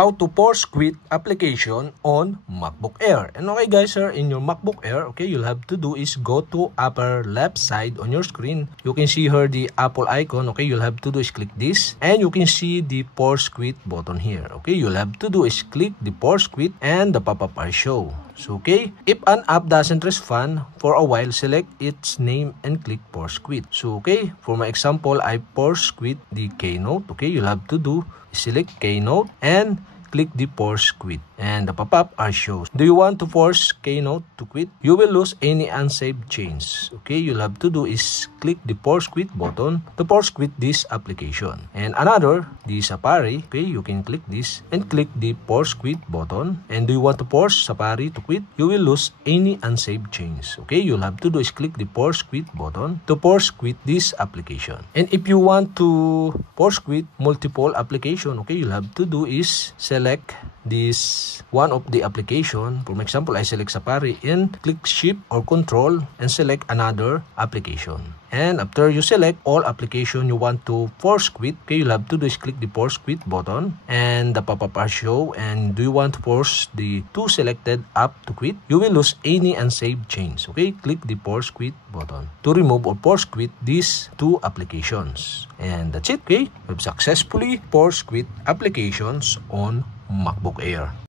how to force quit application on MacBook Air. And okay guys, sir, in your MacBook Air, okay, you'll have to do is go to upper left side on your screen. You can see here the Apple icon. Okay, you'll have to do is click this, and you can see the force quit button here. Okay, you'll have to do is click the force quit, and the pop-up are show. So okay, if an app doesn't respond for a while, select its name and click force quit. So okay, for my example, I force quit the Keynote. Okay, you'll have to do select Keynote and click the force quit, and the pop-up are shows. Do you want to force Keynote to quit? You will lose any unsaved changes. Okay, you'll have to do is click the force quit button to force quit this application. And another, the Safari. Okay, you can click this and click the force quit button. And do you want to force Safari to quit? You will lose any unsaved changes. Okay, you'll have to do is click the force quit button to force quit this application. And if you want to force quit multiple application, okay, you'll have to do is select this one of the application. For example, I select Safari and click shift or control and select another application. And after you select all application you want to force quit, okay, you'll have to do is click the force quit button, and the pop-up are show. And do you want to force the two selected app to quit? You will lose any unsaved change. Okay, click the force quit button to remove or force quit these two applications. And that's it. Okay, we've successfully force quit applications on MacBook Air.